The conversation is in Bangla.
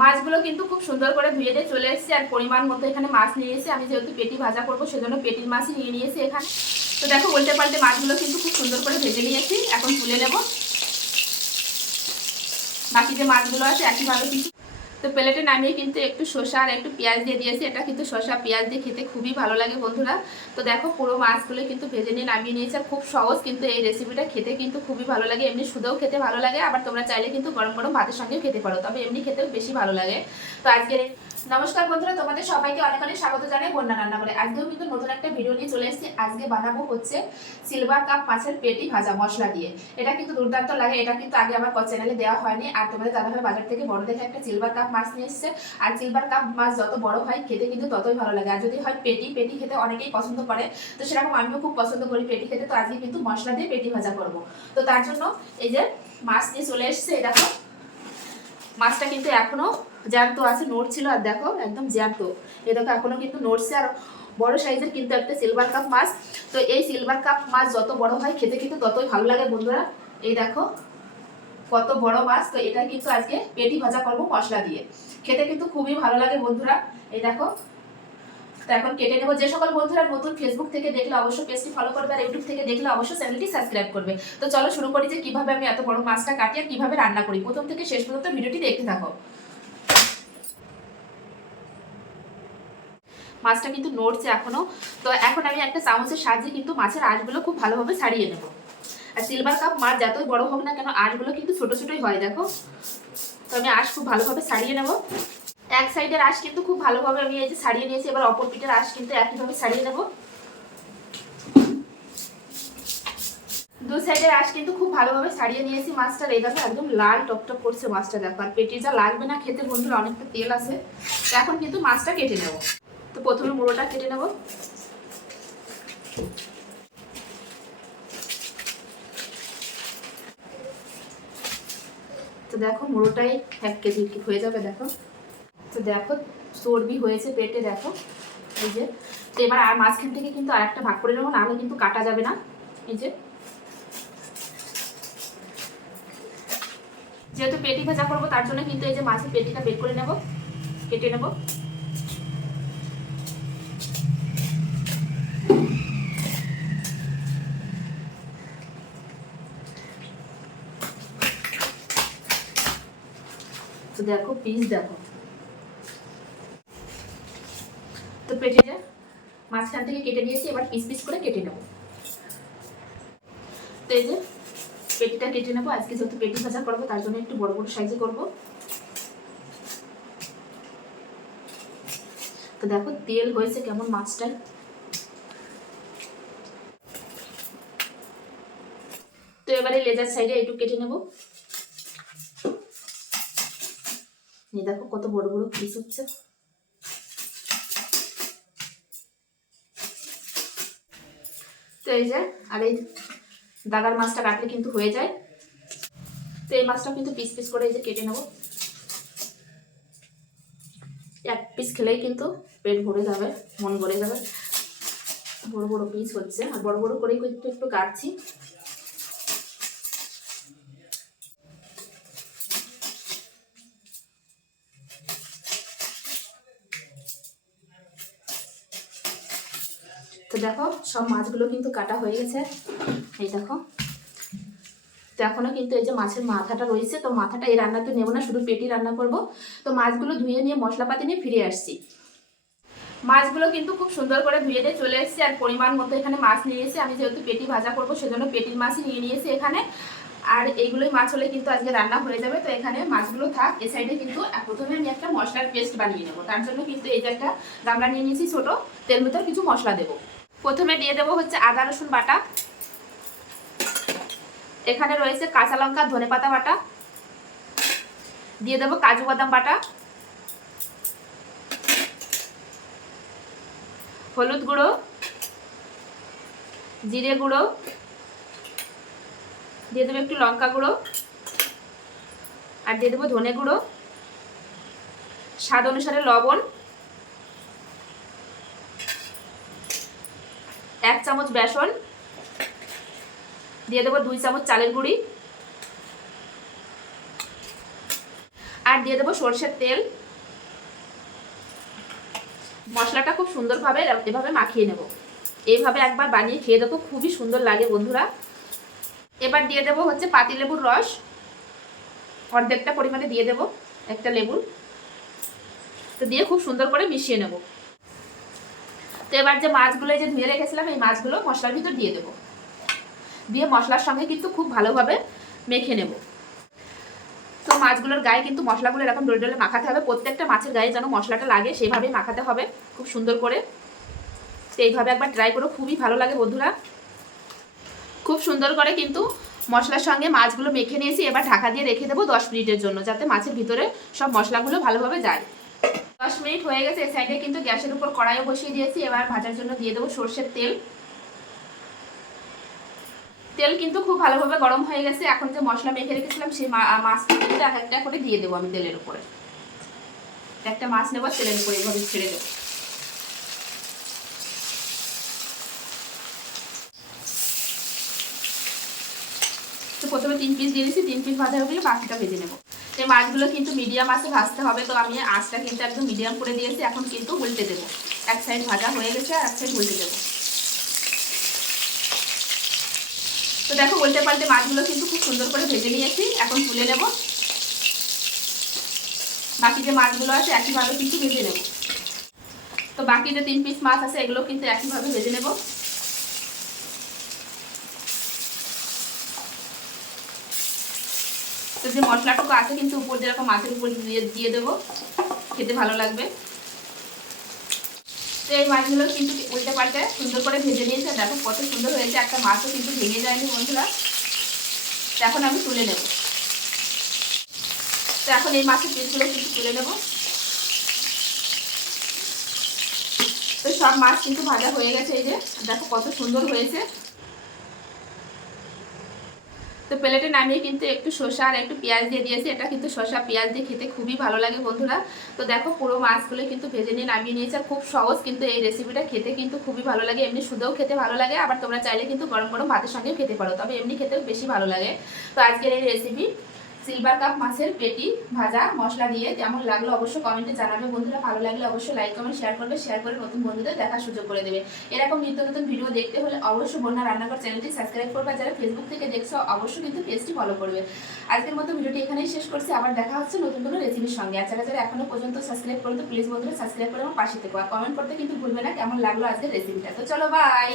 মাছগুলো কিন্তু খুব সুন্দর করে ধুয়ে দিয়ে চলে এসেছে আর পরিমাণ মতো এখানে মাছ নিয়ে এসে আমি যেহেতু পেটি ভাজা করব, সেজন্য পেটির মাছই নিয়ে নিয়েছি এখানে। তো দেখো, উল্টে পাল্টে মাছগুলো কিন্তু খুব সুন্দর করে ভেজে নিয়েছি। এখন তুলে নেব। বাকি যে মাছগুলো আছে, একইভাবে কিন্তু তো প্লেটে নামিয়ে কিন্তু একটু শসা আর একটু পেঁয়াজ দিয়ে দিয়েছি। এটা কিন্তু শসা, পেঁয়াজ দিয়ে খেতে খুবই ভালো লাগে বন্ধুরা। তো দেখো পুরো মাছগুলো কিন্তু ভেজে নিয়ে নামিয়ে নিয়েছি খুব সহজ কিন্তু এই রেসিপিটা খেতে কিন্তু খুবই ভালো লাগে, এমনি শুধুও খেতে ভালো লাগে, আবার তোমরা চাইলে কিন্তু গরম গরম ভাতের সঙ্গেও খেতে পারো, তবে এমনি খেতেও বেশি ভালো লাগে। তো আজকের নমস্কার বন্ধুরা, তোমাদের সবাইকে অনেক অনেক স্বাগত জানাই বন্যা রান্না করে আজকেও কিন্তু নতুন একটা ভিডিও নিয়ে চলে এসেছি। আজকে বানাবো হচ্ছে সিলভার কাপ মাছের পেটি ভাজা মশলা দিয়ে। এটা কিন্তু দুর্দান্ত লাগে, এটা কিন্তু আগে আমার চ্যানেলে দেওয়া হয়নি। আর তোমাদের দাদাভাই বাজার থেকে বড় দেখে একটা সিলভার কাপ মাছ নিয়ে এসেছে। আর সিলভার কাপ মাছ যত বড় হয়, খেতে কিন্তু ততই ভালো লাগে। আর যদি হয় পেটি পেটি খেতে অনেকেই পছন্দ করে। তো সেরকম আমিও খুব পছন্দ করি পেটি খেতে। তো আজকে কিন্তু মশলা দিয়ে পেটি ভাজা করব। তো তার জন্য এই যে মাছ নিয়ে চলে এসেছে, এই দেখো। মাছটা কিন্তু এখনও জ্যান্ত আছে, নড়ছিল। আর দেখো, একদম জ্যান্ত। এ দেখো, এখনও কিন্তু নড়ছে। আর বড় সাইজের কিন্তু একটা সিলভার কাপ মাছ। তো এই সিলভার কাপ মাছ যত বড় হয়, খেতে কিন্তু ততই ভালো লাগে বন্ধুরা। এই দেখো কত বড় মাছ, তো এটা কিন্তু আজকে পেটি ভাজা করব মশলা দিয়ে। খেতে কিন্তু খুবই ভালো লাগে বন্ধুরা। এই দেখো। তো এখন কেটে নেব। যে সকল বন্ধুরা নতুন ফেসবুক থেকে দেখলে অবশ্যই পেজটি ফলো করবে আর ইউটিউব থেকে দেখলে অবশ্যই চ্যানেলটি সাবস্ক্রাইব করবে। তো চলো শুরু করি যে কীভাবে আমি এত বড় মাছটা কাটি আর কীভাবে রান্না করি। প্রথম থেকে শেষ পর্যন্ত ভিডিওটি দেখতে থাকো। মাছটা কিন্তু নড়ছে এখনও। তো এখন আমি একটা চামচের সাহায্যে কিন্তু মাছের আঁশগুলো খুব ভালোভাবে ছাড়িয়ে নেব। আর সিলভার কাপ মাছ যতই বড় হোক না কেন, আঁশগুলো কিন্তু ছোট ছোটই হয়, দেখো। তো আমি আঁশ খুব ভালোভাবে সারিয়ে নেব। এক সাইডের আঁশ কিন্তু খুব ভালোভাবে আমি এই যে ছাড়িয়ে নিয়েছি, এবার অপর পিঠের আঁশ কিন্তু একইভাবে সারিয়ে নেব। দু সাইডের আঁশ কিন্তু খুব ভালোভাবে ছাড়িয়ে নিয়েছি মাছটা এই দেখো একদম লাল টকটক করছে মাছটা, দেখো। আর পেটি যা লাগবে না খেতে বন্ধুরা, অনেকটা তেল আছে। তো এখন কিন্তু মাছটা কেটে নেব। তো প্রথমে মুড়োটা কেটে নেব। তো দেখো, মুড়োটাই এক কেজি হয়ে যাবে, দেখো। তো দেখো, চর্বি হয়েছে পেটে, দেখো। এই যে, তো এবার আর মাঝখান থেকে কিন্তু আর একটা ভাগ করে নেব না নাহলে কিন্তু কাটা যাবে না। এই যে। যেহেতু পেটি ভাজা করব, তার জন্য কিন্তু এই যে মাছের পেটিটা বের করে নেব, কেটে নেব। তো দেখো পিস দেখো। তো পেটে যে, মাঝখান থেকে কেটে নিয়েছি, এবার পিস পিস করে কেটে নেব। তো এই যে, পেটিটা কেটে নেব। আজকে যেহেতু পেটি ভাজা করব, তার জন্য একটু বড় বড় সাইজে করব। তো দেখো, তেল হয়েছে কেমন মাছটায় তো এবারে লেজার সাইডে একটু কেটে নেব। এই দেখো কত বড় বড় পিস হচ্ছে। তো এই যে, আর এই দাগার মাছটা কাটলে কিন্তু হয়ে যায়। তো এই মাছটা কিন্তু পিস পিস করে এই যে কেটে নেব। এক পিস খেলেই কিন্তু পেট ভরে যাবে, মন ভরে যাবে। বড় বড় পিস হচ্ছে, আর বড় বড় করেই একটু একটু কাটছি। তো দেখো, সব মাছগুলো কিন্তু কাটা হয়ে গেছে। এই দেখো। তো এখনও কিন্তু এই যে মাছের মাথাটা রয়েছে, তো মাথাটা এই রান্নাতে নেব না, শুধু পেটি রান্না করব। তো মাছগুলো ধুয়ে নিয়ে, মশলাপাতি নিয়ে ফিরে আসছি। মাছগুলো কিন্তু খুব সুন্দর করে ধুয়ে দিয়ে চলে এসেছি, আর পরিমাণ মতো এখানে মাছ নিয়ে এসেছি। আমি যেহেতু পেটি ভাজা করব, সেজন্য পেটির মাছই নিয়ে নিয়েছি এখানে। আর এইগুলোই মাছ হলে কিন্তু আজকে রান্না হয়ে যাবে, তো এখানে মাছগুলো থাক। এ সাইডে কিন্তু প্রথমে আমি একটা মশলার পেস্ট বানিয়ে নেব। তার জন্য কিন্তু এই যে একটা গামলা নিয়ে নিয়েছি ছোটো, তেল ভিতর কিছু মশলা দেবো। প্রথমে দিয়ে দেবো হচ্ছে আদা, রসুন বাটা। এখানে রয়েছে কাঁচা লঙ্কা, ধনে পাতা বাটা। দিয়ে দেবো কাজু বাদাম বাটা। হলুদ গুঁড়ো, জিরে গুঁড়ো। দিয়ে দেবো একটু লঙ্কা গুঁড়ো। আর দিয়ে দেবো ধনে গুঁড়ো। স্বাদ অনুসারে লবণ। এক চামচ বেসন, দিয়ে দেবো দুই চামচ চালের গুঁড়ি, আর দিয়ে দেবো সর্ষের তেল। মশলাটা খুব সুন্দরভাবে এভাবে মাখিয়ে নেব। এইভাবে একবার বানিয়ে খেয়ে দেখো, খুবই সুন্দর লাগে বন্ধুরা। এবার দিয়ে দেবো হচ্ছে পাতিলেবুর রস। অর্ধেকটা পরিমাণে দিয়ে দেবো একটা লেবুর। তো দিয়ে খুব সুন্দর করে মিশিয়ে নেব। তো এবার যে মাছগুলো যে ধুয়ে রেখেছিলাম, এই মাছগুলো মশলার ভিতর দিয়ে দেবো। দিয়ে মশলার সঙ্গে কিন্তু খুব ভালোভাবে মেখে নেব। তো মাছগুলোর গায়ে কিন্তু মশলাগুলো এরকম ডলে ডলে মাখাতে হবে। প্রত্যেকটা মাছের গায়ে যেন মশলাটা লাগে সেইভাবেই মাখাতে হবে খুব সুন্দর করে। তো এইভাবে একবার ট্রাই করো, খুবই ভালো লাগে বন্ধুরা। খুব সুন্দর করে কিন্তু মশলার সঙ্গে মাছগুলো মেখে নিয়েছি। এবার ঢাকা দিয়ে রেখে দেবো দশ মিনিটের জন্য, যাতে মাছের ভিতরে সব মশলাগুলো ভালোভাবে যায়। দশ মিনিট হয়ে গেছে এই সাইডে কিন্তু গ্যাসের উপর কড়াইও বসিয়ে দিয়েছি। এবার ভাজার জন্য দিয়ে দেবো সর্ষের তেল। তেল কিন্তু খুব ভালোভাবে গরম হয়ে গেছে। এখন যে মশলা মেখে রেখেছিলাম, সেই মাছটা কিন্তু এক একটা করে দিয়ে দেবো আমি তেলের উপরে। একটা মাছ নেব, তেলের উপরে এভাবে ছেড়ে দেবো। প্রথমে তিন পিস দিয়ে দিচ্ছি তিন পিস ভাজা হয়ে গেলে বাকিটা ভেজে নেব। এই মাছগুলো কিন্তু মিডিয়াম আছে ভাজতে হবে, তো আমি আঁচটা কিন্তু একদম মিডিয়াম করে দিয়েছি, এখন কিন্তু উল্টে দেবো। এক সাইড ভাজা হয়ে গেছে, আর এক সাইড উল্টে দেবো। তো দেখো, উল্টে পাল্টে মাছগুলো কিন্তু খুব সুন্দর করে ভেজে নিয়েছি, এখন তুলে নেব। বাকি যে মাছগুলো আছে, একইভাবে কিন্তু ভেজে নেব। তো বাকি যে তিন পিস মাছ আছে, এগুলো কিন্তু একইভাবে ভেজে নেব। তো যে মশলাটুকু আছে কিন্তু উপর যেরকম মাছের উপর দিয়ে দিয়ে দেবো। খেতে ভালো লাগবে। তো এই মাছগুলো কিন্তু উল্টে পাল্টে সুন্দর করে ভেজে নিয়েছে। দেখো কত সুন্দর হয়েছে, একটা মাছও কিন্তু ভেঙে যায়নি বন্ধুরা। এখন আমি তুলে নেব। তো এখন এই মাছের পিসগুলো কিন্তু তুলে নেব। তো সব মাছ কিন্তু ভাজা হয়ে গেছে এই যে। দেখো কত সুন্দর হয়েছে। তো প্লেটে নামিয়ে কিন্তু একটু শসা আর একটু পেঁয়াজ দিয়ে দিয়েছি। এটা কিন্তু শসা, পেঁয়াজ দিয়ে খেতে খুবই ভালো লাগে বন্ধুরা। তো দেখো পুরো মাছগুলো কিন্তু ভেজে নিয়ে নামিয়ে নিয়েছে খুব সহজ কিন্তু এই রেসিপিটা খেতে কিন্তু খুবই ভালো লাগে। এমনি শুধুও খেতে ভালো লাগে, আবার তোমরা চাইলে কিন্তু গরম গরম ভাতের সঙ্গেও খেতে পারো, তবে এমনি খেতেও বেশি ভালো লাগে। তো আজকের এই রেসিপি সিলভার কাপ মাছের পেটি, ভাজা, মশলা দিয়ে কেমন লাগল অবশ্যই কমেন্টে জানাবে। বন্ধুরা, ভালো লাগলে অবশ্যই লাইক কমেন্ট শেয়ার করবে। শেয়ার করে নতুন বন্ধুদের দেখার সুযোগ করে দেবে। এরকম নিত্য নতুন ভিডিও দেখতে হলে অবশ্যই বন্যা রান্নাঘর চ্যানেলটি সাবস্ক্রাইব করবে। যারা ফেসবুক থেকে দেখছ, অবশ্যই কিন্তু পেজটি ফলো করবে। আজকের মতো ভিডিওটি এখানেই শেষ করছি। আবার দেখা হচ্ছে নতুন কোনো রেসিপির সঙ্গে। আর যারা যারা এখনও পর্যন্ত সাবস্ক্রাইব করো তো প্লিজ বন্ধুরা সাবস্ক্রাইব করে আমার পাশে থেকে। কমেন্ট করতে কিন্তু ভুলবে না কেমন লাগল আজকের রেসিপিটা তো চলো বাই